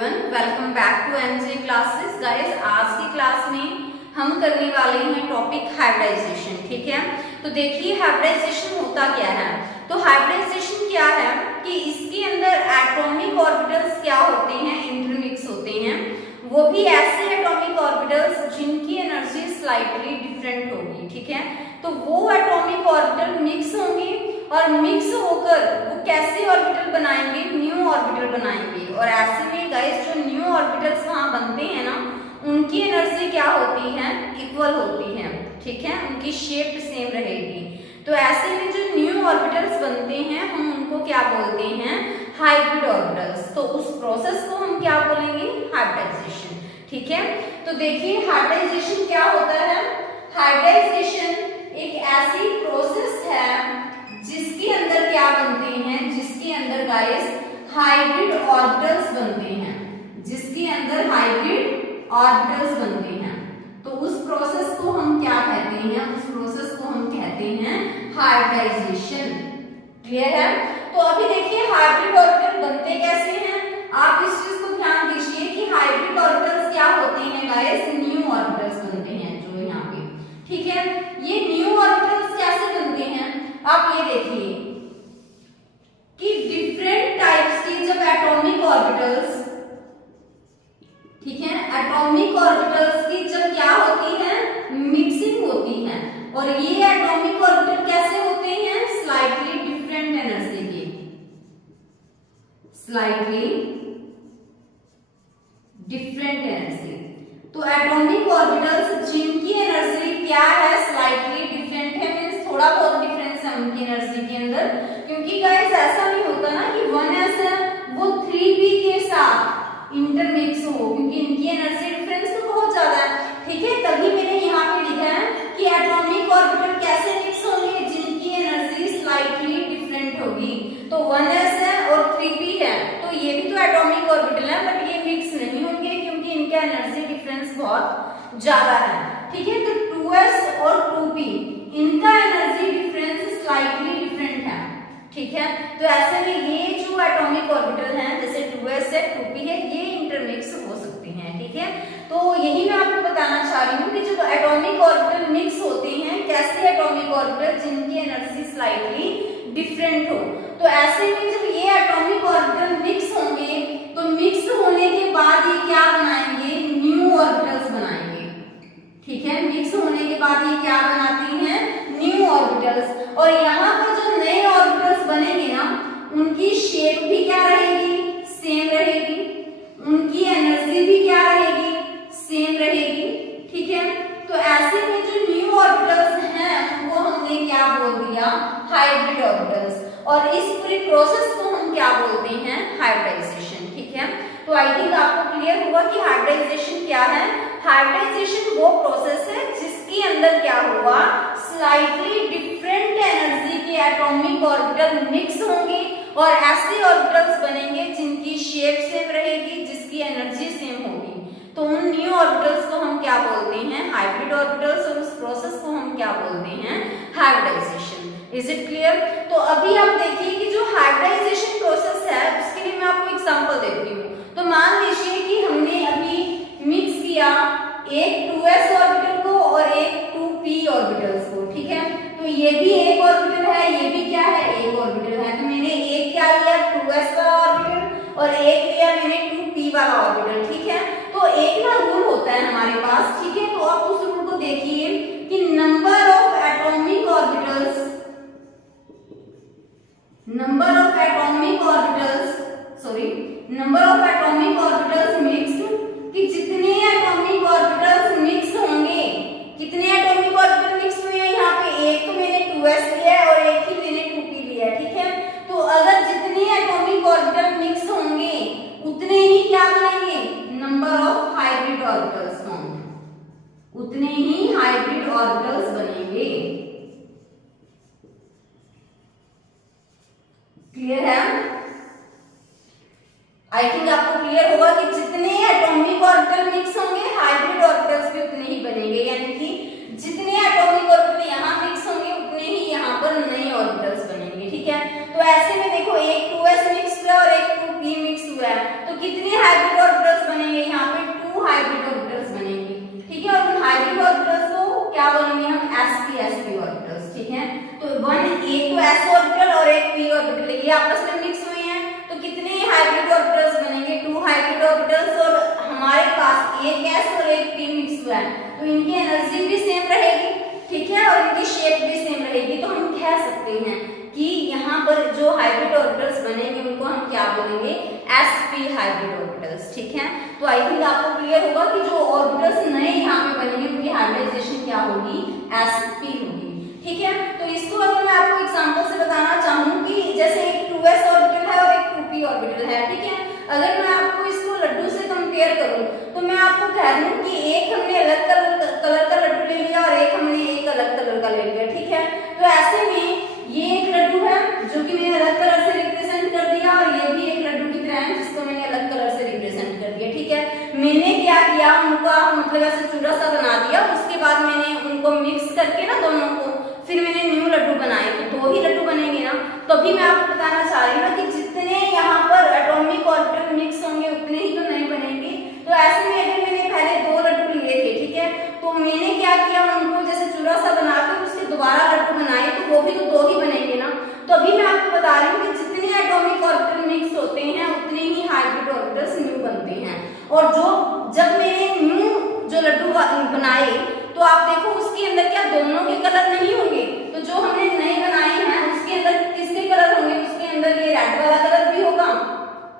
Everyone, welcome back to NJ classes. Guys, आज की class में हम करने वाले हैं टॉपिक हाइब्रिडाइजेशन। ठीक है, तो देखिए हाइब्रिडाइजेशन होता क्या है। तो हाइब्रिडाइजेशन क्या है कि इसके अंदर एटॉमिक ऑर्बिटल्स क्या होते हैं, इंटरमिक्स होते हैं। वो भी ऐसे एटॉमिक ऑर्बिटल्स जिनकी एनर्जी स्लाइटली डिफरेंट होगी। ठीक है, तो वो एटॉमिक ऑर्बिटल मिक्स होंगे और मिक्स होकर वो कैसे ऑर्बिटल बनाएंगे, न्यू ऑर्बिटल बनाएंगे। और ऐसे में गाइस जो न्यू ऑर्बिटल्स वहां बनते हैं ना, उनकी एनर्जी क्या होती है, इक्वल होती है। ठीक है, उनकी शेप सेम रहेगी। तो ऐसे में जो न्यू ऑर्बिटल्स बनते हैं हम उनको क्या बोलते हैं, हाइब्रिड ऑर्बिटल्स। तो उस प्रोसेस को हम क्या बोलेंगे, हाइब्रिडाइजेशन। ठीक है, तो देखिए हाइब्रिडाइजेशन क्या होता है। हाइब्रिडाइजेशन एक ऐसी प्रोसेस है जिसके अंदर क्या बनते हैं, जिसके अंदर गाइस हाइब्रिड ऑर्बिटल्स बनते हैं, जिसके अंदर हाइब्रिड ऑर्बिटल्स बनते हैं। तो उस प्रोसेस को हम क्या कहते हैं, उस प्रोसेस को हम कहते हैं हाइब्रिडाइजेशन। क्लियर है। तो अभी देखिए हाइब्रिड ऑर्बिटल बनते कैसे हैं। आप इस चीज को ध्यान दीजिए कि हाइब्रिड ऑर्बिटल्स क्या होते हैं गाइस, न्यू ऑर्बिटल्स बनते हैं जो यहाँ पे। ठीक है, ये न्यू ऑर्बिटल्स कैसे बनते हैं, आप ये देखिए कि डिफरेंट टाइप्स के जब एटॉमिक ऑर्बिटल्स, ठीक है, एटॉमिक ऑर्बिटल्स की जब क्या होती है, मिक्सिंग होती है। और ये एटॉमिक ऑर्बिटल कैसे होते हैं, स्लाइटली डिफरेंट एनर्जी के, स्लाइटली डिफरेंट एनर्जी। तो एटॉमिक ऑर्बिटल्स जिनकी एनर्जी क्या है, स्लाइटली डिफरेंट है, मींस थोड़ा बहुत डिफरेंस है उनकी एनर्जी के अंदर। क्योंकि गाइस ऐसा नहीं होता ना कि 1s है वो 3p के साथ इंटरमिक्स हो, क्योंकि इनकी एनर्जी डिफरेंस तो बहुत ज्यादा है। ठीक है, तभी मैंने यहाँ पे लिखा है कि एटॉमिक ऑर्बिटल कैसे मिक्स होंगे, जिनकी एनर्जी स्लाइटली डिफरेंट होगी। तो 1s है और 3p है, तो ये भी तो एटॉमिक ऑर्बिटल है, बट ये मिक्स नहीं होंगे क्योंकि इनका एनर्जी डिफरेंस बहुत ज्यादा है। ठीक है, तो 2s और 2p इनका एनर्जी डिफरेंस स्लाइटली डिफरेंट है। ठीक है, तो ऐसे में ये जो एटॉमिक ऑर्बिटल हैं, जैसे 2s है 2p है, ये इंटरमिक्स हो सकते हैं। ठीक है, तो यही मैं आपको बताना चाह रही हूँ कि जब एटॉमिक ऑर्बिटल मिक्स होते हैं, कैसे एटॉमिक ऑर्बिटल जिनकी एनर्जी स्लाइटली डिफरेंट हो। तो ऐसे में जब ये एटॉमिक ऑर्बिटल मिक्स होंगे, तो मिक्स होने के बाद ये क्या बनाएंगे, न्यू ऑर्बिटल्स बनाएंगे। ठीक है, मिक्स होने के बाद ये क्या बनाती हैं, न्यू ऑर्बिटल्स। और यहाँ पर जो नए ऑर्बिटल्स बनेंगे ना, उनकी शेप भी क्या रहेगी, सेम रहेगी, उनकी एनर्जी भी क्या रहेगी, सेम रहेगी। ठीक है, तो ऐसे में जो न्यू ऑर्बिटल्स हैं उनको हमने क्या बोल दिया, हाइब्रिड ऑर्बिटल्स। और इस पूरी प्रोसेस को हम क्या बोलते हैं, हाइब्रिडाइजेशन। ठीक है, तो आई थिंक आपको क्लियर हुआ कि हाइब्रिडाइजेशन क्या है। हाइब्रिडाइजेशन वो प्रोसेस है जिसके अंदर क्या हुआ, स्लाइटली डिफरेंट एनर्जी के एटॉमिक ऑर्बिटल मिक्स होंगे और ऐसे ऑर्बिटल्स बनेंगे जिनकी शेप सेम रहेगी, जिसकी एनर्जी सेम होगी। तो उन न्यू ऑर्बिटल्स को हम क्या बोलते हैं, हाइब्रिड ऑर्बिटल्स। और उस प्रोसेस को हम क्या बोलते हैं, हाइब्रिडाइजेशन। Is it clear. तो अभी आप देखिए कि जो हाइब्रिडाइजेशन प्रोसेस है उसके लिए मैं आपको एग्जांपल देती हूँ। तो मान लीजिए कि हमने अभी मिक्स किया एक 2s ऑर्बिटल को और एक 2p ऑर्बिटल्स को। ठीक है, तो ये भी एक ऑर्बिटल है, ये भी क्या है, एक ऑर्बिटल है। तो मैंने एक क्या लिया, 2s वाला ऑर्बिटल, और एक लिया मैंने 2p वाला ऑर्बिटल। ठीक है, तो एक ना रूल होता है हमारे पास। ठीक है, तो आप उस रूल को देखिए कि number of atomic orbitals, number of atomic orbitals mix, कि जितने एटॉमिक ऑर्बिटल्स मिक्स होंगे, कितने एटॉमिक ऑर्बिटल मिक्स हुए हैं यहाँ पे, एक तो मैंने 2s लिया है और एक ही मैंने 2p लिया है। ठीक है, तो अगर जितने एटॉमिक ऑर्बिटल मिक्स होंगे उतने ही क्या बनेंगे, नंबर ऑफ हाइब्रिड ऑर्बिटल्स होंगे, उतने ही हाइब्रिड ऑर्बिटल्स बनेंगे। क्लियर है। आई थिंक आपको क्लियर होगा कि जितने एटॉमिक ऑर्बिटल मिक्स होंगे हाइब्रिड ऑर्बिटल्स भी उतने ही बनेंगे, यानी कि जितने एटॉमिक ऑर्बिटल यहाँ मिक्स होंगे उतने ही यहाँ पर नए ऑर्बिटल्स बनेंगे। ठीक है, तो ऐसे में देखो एक 2s मिक्स हुआ और एक 2p मिक्स हुआ है, तो कितने हाइब्रिड ऑर्बिटल ठीक है। तो एक तो s ऑर्बिटल और एक p ऑर्बिटल ये आपस में मिक्स हुए हैं, तो कितने हाइब्रिड ऑर्बिटल्स बनेंगे? 2 हाइब्रिड ऑर्बिटल्स, और हमारे पास एक s और एक p मिक्स हुआ है, तो इनकी एनर्जी भी सेम रहेगी, ठीक है, और इनकी शेप भी सेम रहेगी। तो हम कह सकते हैं कि यहाँ पर जो हाइब्रिड ऑर्बिटल्स बनेंगे उनको हम क्या बोलेंगे? sp हाइब्रिड ऑर्बिटल्स, ठीक है। तो आई थिंक आपको क्लियर होगा कि जो ऑर्बिटल्स नए यहाँ पे बनेंगे उनकी हाइब्रिडाइजेशन क्या होगी? sp होगी, ठीक है। तो इसको अगर मैं आपको एग्जांपल से बताना चाहूँ कि जैसे एक 2s ऑर्बिटल है और एक 2p ऑर्बिटल है, ठीक है। अगर मैं आपको इसको लड्डू से कंपेयर करूँ तो मैं आपको कह दूं कि एक हमने अलग कलर का लड्डू ले लिया और एक हमने एक अलग कलर का ले लिया, ठीक है। तो ऐसे में ये एक लड्डू है जो कि मैंने अलग कलर से रिप्रेजेंट कर दिया, और ये भी एक लड्डू की तरह है जिसको मैंने अलग कलर से रिप्रेजेंट कर दिया, ठीक है। मैंने क्या किया, उनका मतलब ऐसे चूड़ा सा बना दिया, उसके बाद मैंने उनको मिक्स करके ना दोनों को फिर मैंने न्यू लड्डू बनाए, तो 2 ही लड्डू बनेंगे ना। तो अभी मैं आपको बताना चाह रही हूँ कि जितने यहाँ पर एटॉमिक ऑर्बिटल मिक्स होंगे उतने ही तो नहीं बनेंगे। तो ऐसे में अगर मैंने पहले 2 लड्डू लिए थे, ठीक है, तो मैंने क्या किया, उनको जैसे चूड़ा सा बनाकर उसके दोबारा लड्डू बनाए, तो वो भी तो 2 ही बनेंगे ना। तो अभी मैं आपको बता रही हूँ कि जितने एटॉमिक ऑर्बिटल मिक्स होते हैं उतने ही हाइब्रिड ऑर्बिटल्स न्यू बनते हैं। और जब मैंने न्यू जो लड्डू बनाए तो आप देखो उसके अंदर क्या दोनों के कलर नहीं होंगे, तो जो हमने नए बनाए हैं उसके अंदर किसके कलर होंगे? उसके अंदर ये रेड वाला कलर भी होगा,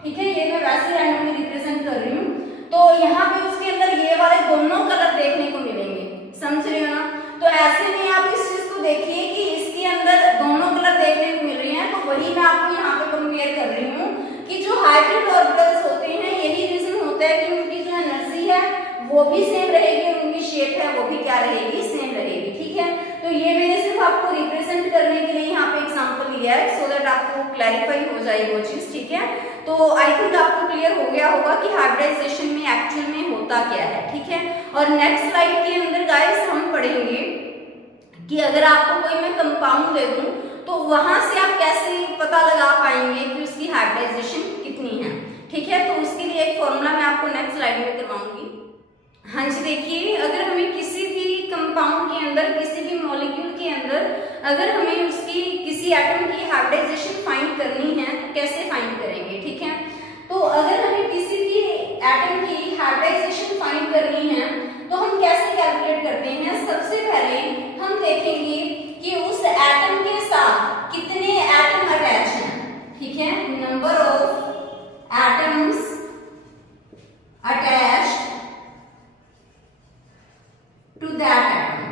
ठीक है, ये मैं वैसे रैंडमली रिप्रेजेंट कर रही हूँ। तो यहाँ पे उसके अंदर ये वाले दोनों कलर देखने को मिलेंगे, समझ रहे हो ना। तो ऐसे में आप इस चीज को देखिए कि इसके अंदर दोनों कलर देखने को मिल रहे हैं, तो वही मैं आपको यहाँ पे कंपेयर कर रही हूँ कि जो हाइब्रिड ऑर्बिटल्स होते हैं यही रीजन होता है कि उनकी जो एनर्जी है वो भी सेम रहेगी और उनकी शेप है वो भी क्या रहेगी? सेम रहेगी, ठीक है। तो ये मैंने सिर्फ आपको रिप्रेजेंट करने के लिए यहाँ पे एग्जांपल लिया है, सो दैट आपको क्लैरिफाई हो जाए वो चीज, ठीक है। तो आई थिंक आपको क्लियर हो गया होगा कि हाइब्रिडाइजेशन में एक्चुअल में होता क्या है, ठीक है। और नेक्स्ट स्लाइड के अंदर गाइस हम पढ़ेंगे कि अगर आपको कोई मैं कंपाउंड दे दूं तो वहां से आप कैसे पता लगा पाएंगे कि उसकी हाइब्रिडाइजेशन कितनी है, ठीक है। तो उसके लिए एक फॉर्मूला मैं आपको नेक्स्ट स्लाइड में करवाऊंगी। हाँ जी, देखिए, अगर हमें किसी भी कंपाउंड के अंदर, किसी भी मॉलिक्यूल के अंदर अगर हमें उसकी किसी एटम की हाइब्रिडाइजेशन फाइंड करनी है तो कैसे फाइंड करेंगे, ठीक है। तो अगर हमें किसी भी एटम की हाइब्रिडाइजेशन फाइंड करनी है तो हम कैसे कैलकुलेट करते हैं? सबसे पहले हम देखेंगे कि उस एटम के साथ कितने एटम अटैच हैं, ठीक है, number of atoms attached to that atom,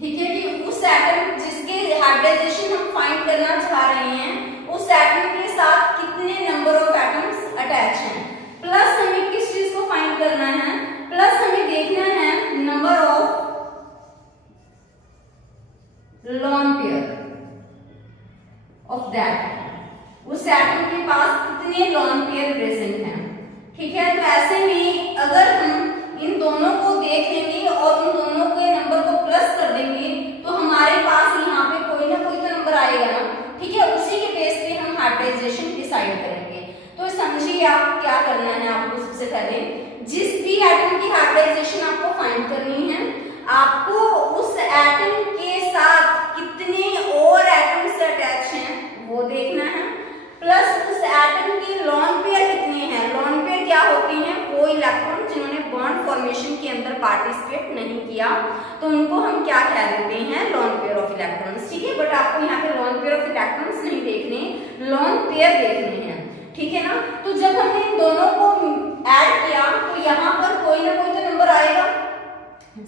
ठीक है, कि उस एटम जिसके हाइब्रिडाइजेशन हम फाइंड करना चाह रहे हैं उस एटम के साथ कितने नंबर ऑफ एटम्स अटैच हैं, प्लस हमें किस चीज को फाइंड करना है? प्लस हमें देखना है number of lone pair of that, उस एटम के पास कितने लोन पेयर प्रेजेंट हैं, ठीक है। तो ऐसे में अगर हम इन दोनों को देख लेंगे और उन दोनों के नंबर को प्लस कर देंगे तो हमारे पास यहाँ पे कोई ना कोई तो नंबर आएगा ना, ठीक है। उसी के बेस पे हम हाइब्रिडाइजेशन डिसाइड करेंगे। तो समझिए आप क्या करना है आपको। सबसे पहले जिस भी एटम की हाइब्रिडाइजेशन आपको फाइंड करनी है, आपको उस एटम के साथ कितने और एटम्स अटैच हैं वो देखना है, प्लस उस एटम की लोन पेयर कितनी है। लोन पेयर क्या होती हैं? वो इलेक्ट्रॉन जिन्होंने बॉन्ड फॉर्मेशन के अंदर पार्टिसिपेट नहीं किया, तो उनको हम क्या कह देते हैं? लोन पेयर ऑफ इलेक्ट्रॉन्स, ठीक है। बट आपको यहाँ पे लोन पेयर ऑफ इलेक्ट्रॉन्स नहीं देखने, लोन पेयर देखने हैं, ठीक है ना। तो जब हमने इन दोनों को ऐड किया तो यहाँ पर कोई ना कोई तो नंबर आएगा,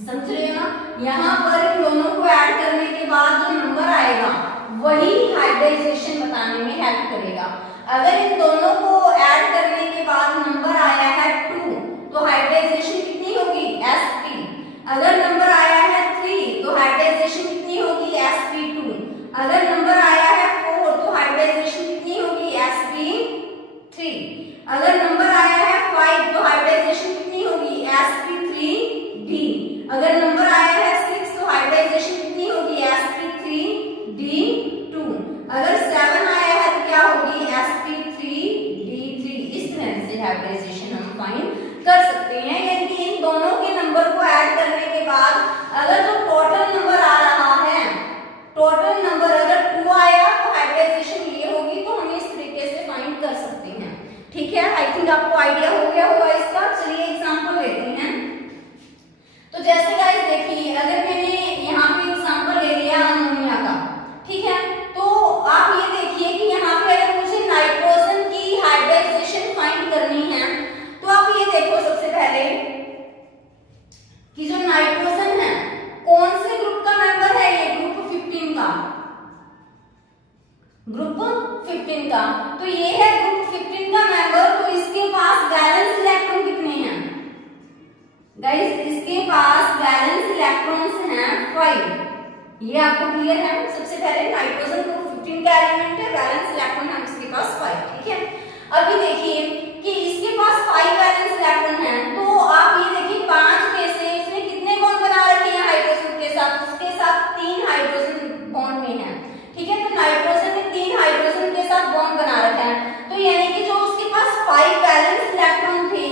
समझ रहे हो ना। यहाँ पर इन दोनों को ऐड करने के बाद जो नंबर आएगा वही हाइब्रिडाइजेशन बताने में हेल्प करेगा। अगर इन दोनों को ऐड करने के बाद नंबर आया है 2 तो हाइब्रिडाइजेशन कितनी होगी? sp। अगर नंबर आया है 3 तो हाइब्रिडाइजेशन कितनी होगी? sp2। अगर नंबर आया है 4 तो हाइब्रिडाइजेशन कितनी होगी? sp3। अगर नंबर आया है 5 तो हाइब्रिडाइजेशन कितनी होगी? sp3d। अगर नंबर आया है 6 तो हाइब्रिडाइजेशन कितनी होगी? sp3d2। अगर 7 आया है तो क्या होगी? sp3d3। इस तरह से हाइब्रिडाइजेशन हम फाइंड कर सकते हैं, यानी कि इन दोनों के नंबर को ऐड करने के ग्रुप 15 का। तो ये है ग्रुप 15 का मेंबर, तो इसके पास वैलेंस इलेक्ट्रॉन कितने हैं गाइस? इसके पास वैलेंस इलेक्ट्रॉन्स हैं 5। ये आपको क्लियर है? सबसे पहले नाइट्रोजन ग्रुप 15 का एलिमेंट है, वैलेंस इलेक्ट्रॉन है इसके पास 5, ठीक है। अभी देखिए कि इसके पास 5 वैलेंस इलेक्ट्रॉन हैं, तो आप ये देखिए 5 में से इसने कितने बॉन्ड बना रखे हैं हाइड्रोजन के साथ? उसके साथ 3 हाइड्रोजन बॉन्ड में है, ठीक है। तो नाइट्रोजन ने 3 हाइड्रोजन के साथ बॉन्ड बना रखा है, तो यानी कि जो उसके पास 5 वैलेंस इलेक्ट्रॉन थे,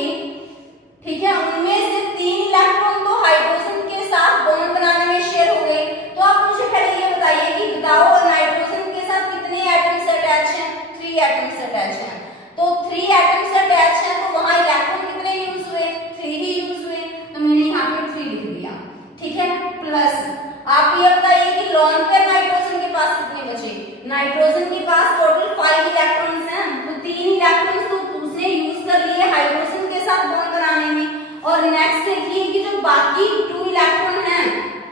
ठीक है, उनमें से 3 इलेक्ट्रॉन तो हाइड्रोजन के साथ बॉन्ड बनाने में शेयर हो गए। तो आप मुझे पहले ये बताइए कि बताओ नाइट्रोजन के साथ कितने एटम्स अटैच हैं? 3 एटम्स अटैच हैं। तो 3 एटम्स अटैच हैं, तो वहां इलेक्ट्रॉन कितने यूज हुए? 3 ही यूज हुए, तो मैंने यहाँ पे 3 लिख दिया, ठीक है। प्लस आप ये बताइए कि लोन पेयर नाइट्रोजन के पास कितने बचे? नाइट्रोजन के पास टोटल 5 इलेक्ट्रॉन्स हैं, तो 3 इलेक्ट्रॉन्स तो उसने यूज कर लिए हाइड्रोजन के साथ बॉन्ड बनाने में। और नेक्स्ट देखिए कि जो बाकी 2 इलेक्ट्रॉन हैं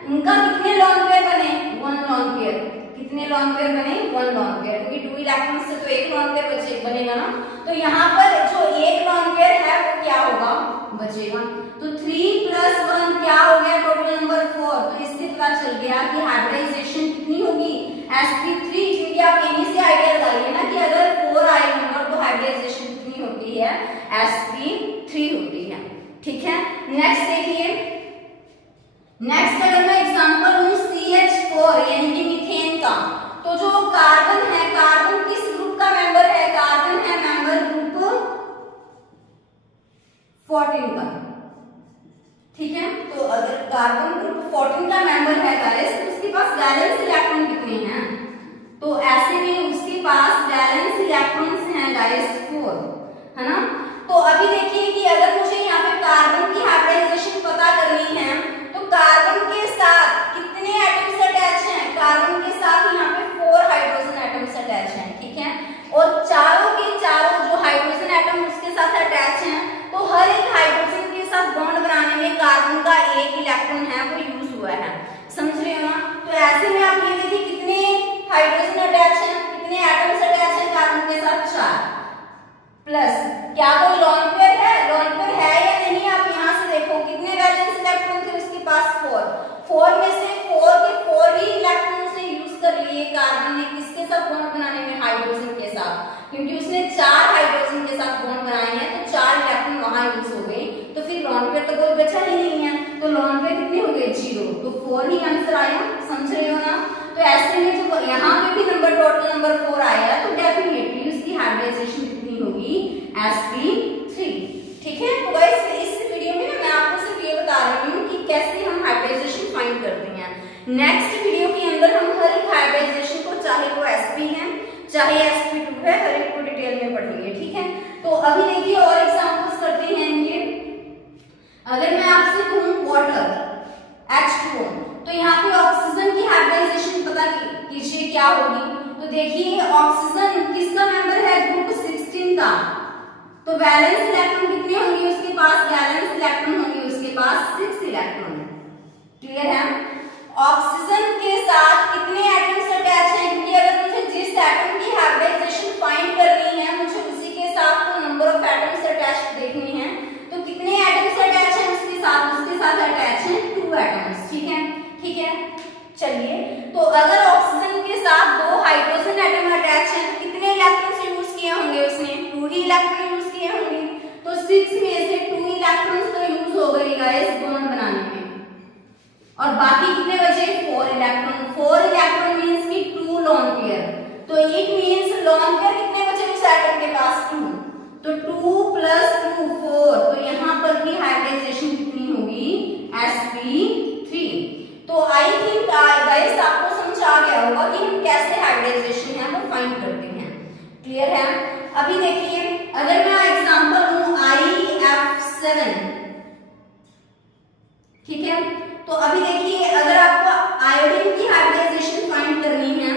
उनका कितने लोन पेयर बने? 1 लोन पेयर। कितने लोन पेयर बने? 1 लोन पेयर, क्योंकि 2 इलेक्ट्रॉन से तो 1 लोन पेयर बनेगा ना। तो यहाँ पर जो 1 लोन पेयर है वो क्या होगा? बचेगा। तो 3 + 1 क्या हो गया? Total number 4। तो इससे पता चल गया कि हाइब्रिडाइजेशन कितनी होगी? sp3, क्योंकि आप यहीं से आइडिया लगाइए ना कि अगर 4 आए नंबर तो हाइब्रिडाइजेशन कितनी होती है? sp3 होती है, ठीक है। नेक्स्ट देखिए, नेक्स्ट अगर मैं एग्जांपल लूं CH4 यानी कि मीथेन का, तो जो कार्बन है, कार्बन किस ग्रुप का मेंबर है? कार्बन है मेंबर ग्रुप 14 का, ठीक है। तो अगर कार्बन ग्रुप 14 का मेंबर है गाइस, तो उसके पास वैलेंस इलेक्ट्रॉन कितने हैं? तो ऐसे में उसके पास वैलेंस इलेक्ट्रॉन्स हैं गाइस 4, है ना। तो अभी देखिए कि अगर मुझे यहाँ पे कार्बन की हाइब्रिडाइजेशन पता करनी है, तो कार्बन के साथ कितने एटम्स अटैच हैं? कार्बन के साथ यहाँ पे 4 हाइड्रोजन एटम्स अटैच हैं, ठीक है। और चारों के चारों जो हाइड्रोजन एटम उसके साथ अटैच हैं, तो हर एक हाइड्रोजन के साथ बॉन्ड बनाने में कार्बन का 1 इलेक्ट्रॉन है वो यूज हुआ है, समझ रहे हो ना। तो ऐसे में आप ये देखिए कितने हाइड्रोजन अटैच हैं, कितने एटम्स अटैच हैं कार्बन के साथ? 4। प्लस क्या कोई लोन पेयर है? लोन पेयर है या नहीं? आप यहाँ से देखो कितने वैलेंस इलेक्ट्रॉन थे उसके पास? 4 में से 4 के 4 ही इलेक्ट्रॉन से यूज कर लिए कार्बन ने, किसके साथ बॉन्ड बनाने में? हाइड्रोजन के साथ, क्योंकि उसने 4 हाइड्रोजन के साथ बॉन्ड बनाए हैं, तो 4 इलेक्ट्रॉन वहां यूज हो गए। तो फिर लोन पेयर तो कोई बचा ही नहीं है, तो लोन पेयर कितने हो गए? 0। तो 4 ही आंसर आया, समझ रहे हो ना। तो ऐसे में जो यहाँ पे भी नंबर टोटल नंबर 4 आया, तो डेफिनेटली उसकी हाइब्रिडाइजेशन कितनी होगी? sp3, ठीक है। तो गाइस इस वीडियो में ना मैं आपको सिर्फ ये बता रही हूँ कि कैसे हम हाइब्रिडाइजेशन फाइंड करते हैं। नेक्स्ट वीडियो के अंदर हम हर एक हाइब्रिडाइजेशन को, चाहे वो sp है चाहे sp2 है, हर एक को डिटेल में पढ़ेंगे, ठीक है। तो अभी देखिए और एग्जांपल्स करते हैं इनके। अगर मैं आपसे कहूँ वाटर H2O, तो यहाँ पे ऑक्सीजन की हाइब्रिडाइजेशन पता कीजिए क्या होगी। तो देखिए ऑक्सीजन किसका मेंबर है? ग्रुप 16 का। तो वैलेंस इलेक्ट्रॉन कितने होंगे उसके पास? वैलेंस इलेक्ट्रॉन होंगे उसके पास 6 इलेक्ट्रॉन, क्लियर है। ऑक्सीजन के साथ कितने एटम्स अटैच हैं? क्योंकि अगर मुझे जिस एटम की हाइब्रिडाइजेशन फाइंड करनी है, मुझे उसी के साथ तो नंबर ऑफ एटम्स अटैच देखनी है। तो कितने एटम्स अटैच हैं उसके साथ? उसके साथ अटैच हैं 2 एटम्स, ठीक है, ठीक है। चलिए, तो अगर ऑक्सीजन के साथ 2 हाइड्रोजन एटम अटैच हैं, तो कितने इलेक्ट्रॉन्स यूज किए होंगे उसने? 2 ही इलेक्ट्रॉन यूज किए होंगे। तो 6 में से 2 इलेक्ट्रॉन्स तो यूज हो गए गाइस बॉन्ड बनाने में, और बाकी कितने बचे? 4 इलेक्ट्रॉन। 4 इलेक्ट्रॉन मींस कि 2 लोन पेयर। तो इट मींस लोन पेयर कितने बचे उस एटम के पास? 2। तो 2 + 2 4। तो यहाँ पर भी हाइब्रिडाइजेशन कितनी होगी? sp3। तो आई थिंक गाइस आपको समझ आ गया होगा कि हम कैसे हाइब्रिडाइजेशन है वो फाइंड करते हैं, क्लियर है। अभी देखिए अगर मैं एग्जांपल लूं IF7, ठीक है। तो अभी देखिए अगर आपको आयोडीन की हाइब्रिडाइजेशन फाइंड करनी है,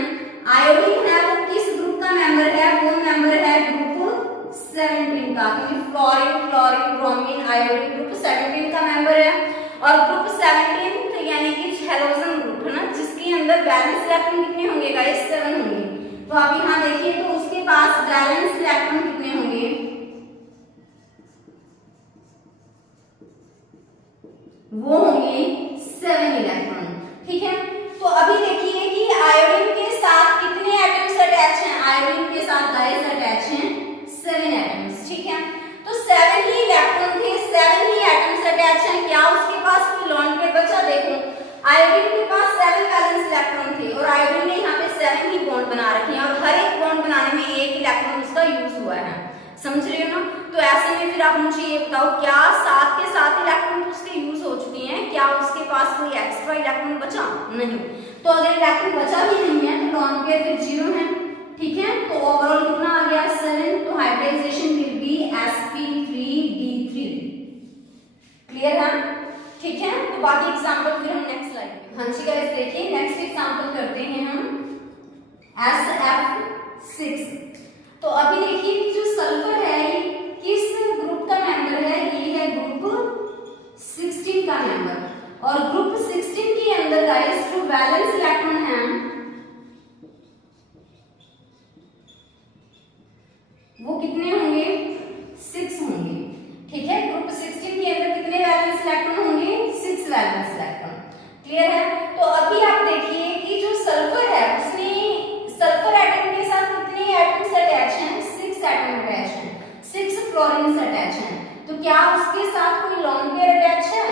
आयोडीन है वो किस ग्रुप का मेंबर है? वो मेंबर है ग्रुप 17 का, क्योंकि fluorine, chlorine, bromine, iodine group 17 का मेंबर है। और ग्रुप 17 यानी कि हैलोजन ग्रुप है ना, जिसके अंदर वैलेंस इलेक्ट्रॉन कितने होंगे गाइस? 7 होंगे। तो आप यहाँ देखिए तो उसके पास वैलेंस इलेक्ट्रॉन कितने होंगे, वो होंगे 7 इलेक्ट्रॉन। ठीक है, तो अभी देखिए कि आयोडीन के साथ कितने एटम्स अटैच हैं, आयोडीन के साथ गाइस अटैच हैं 7 एटम्स। ठीक है, तो 7 ही इलेक्ट्रॉन थे, 7 ही एटम्स अटैच हैं। क्या उसके पास कोई लॉन्ग पेयर बचा? देखो आयोडीन के पास 7 वैलेंस इलेक्ट्रॉन थे और आयोडीन ने यहाँ पे 7 ही बॉन्ड बना रखे हैं और हर एक बॉन्ड बनाने में एक इलेक्ट्रॉन उसका यूज हुआ है, समझ रहे हो ना। तो ऐसे में फिर आप मुझे ये बताओ, क्या 7 के 7 इलेक्ट्रॉन उसके यूज हो चुके हैं, क्या उसके पास कोई एक्स्ट्रा इलेक्ट्रॉन बचा? नहीं। तो अगर इलेक्ट्रॉन बचा ही नहीं है तो लॉन्ग पेयर फिर 0 है। ठीक है, तो ओवरऑल कितना आ गया 7, तो hybridisation will be sp3d3। Clear है? ठीक है, तो बाकी एग्जांपल फिर हम नेक्स्ट स्लाइड में। हाँ जी गाइस देखिए नेक्स्ट एग्जांपल करते हैं हम SF6। तो अभी देखिए कि जो सल्फर है ये किस ग्रुप का मेंबर है, ये है ग्रुप 16 का मेंबर। और ग्रुप 16 के अंदर गाइस जो वैलेंस इलेक्ट्रॉन है वो कितने होंगे, 6 होंगे। ठीक है, ग्रुप 16 के अंदर कितने वैलेंस इलेक्ट्रॉन होंगे, 6 वैलेंस इलेक्ट्रॉन। क्लियर है? तो अभी आप देखिए कि जो सल्फर है उसने सल्फर एटम के साथ कितने एटम्स अटैच हैं, 6 एटम अटैच हैं, 6 फ्लोरीन्स अटैच हैं। तो क्या उसके साथ कोई लॉन्ग पेयर अटैच है,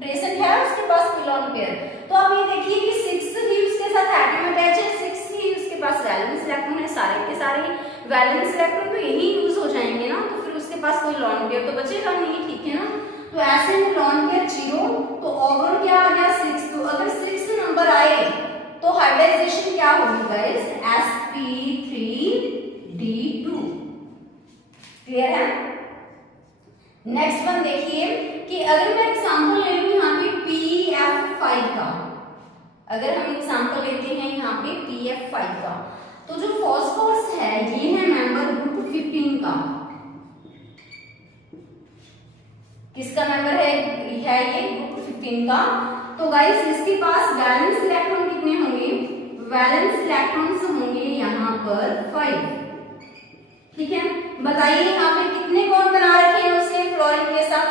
प्रेजेंट है उसके पास कोई लॉन्ग पेयर? तो आप ये देखिए कि 6 ही उसके साथ एटम अटैच है, 6 ही उसके पास वैलेंस इलेक्ट्रॉन है, सारे के सारे वैलेंस इलेक्ट्रॉन तो यही यूज हो जाएंगे ना, तो फिर उसके पास कोई लॉन्ग पेयर तो बचेगा नहीं। ठीक है ना, तो ऐसे में लॉन्ग पेयर 0, तो ओवरऑल क्या आ गया 6। तो अगर 6 नंबर आए तो हाइब्रिडाइजेशन क्या होगी गाइस, sp3d2। क्लियर है? नेक्स्ट वन देखिए कि अगर मैं एग्जांपल ले लूं यहाँ पे pf5 का, अगर हम एग्जांपल लेते हैं यहाँ पे pf5 का, तो जो फॉस्फोरस है ये है मेंबर ग्रुप 15 का। किसका मेंबर है ये ग्रुप 15 का। तो गाइस इसके पास वैलेंस इलेक्ट्रॉन कितने होंगे, वैलेंस इलेक्ट्रॉन्स होंगे यहाँ पर 5। ठीक है, बताइए यहाँ पे कितने बॉन्ड बना रखे हैं उसने फ्लोरीन के साथ,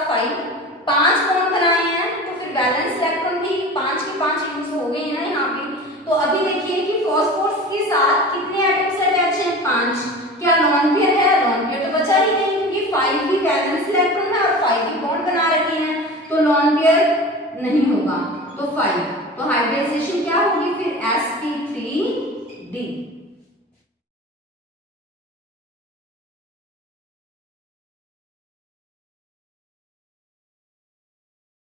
5 बॉन्ड बनाए हैं। तो फिर वैलेंस इलेक्ट्रॉन भी 5 के 5 यूज हो गए हैं ना यहाँ पे। तो अभी देखिए कि फॉस्फोरस के साथ कितने एटम्स अटैच हैं, 5। क्या लॉन्ग पेयर है, लॉन्ग पेयर तो बचा ही नहीं क्योंकि 5 ही वैलेंस इलेक्ट्रॉन है और 5 ही बॉन्ड बना रखे हैं, तो लॉन्ग पेयर नहीं होगा, तो 5। तो हाइब्रिडाइजेशन क्या होगी फिर sp3d।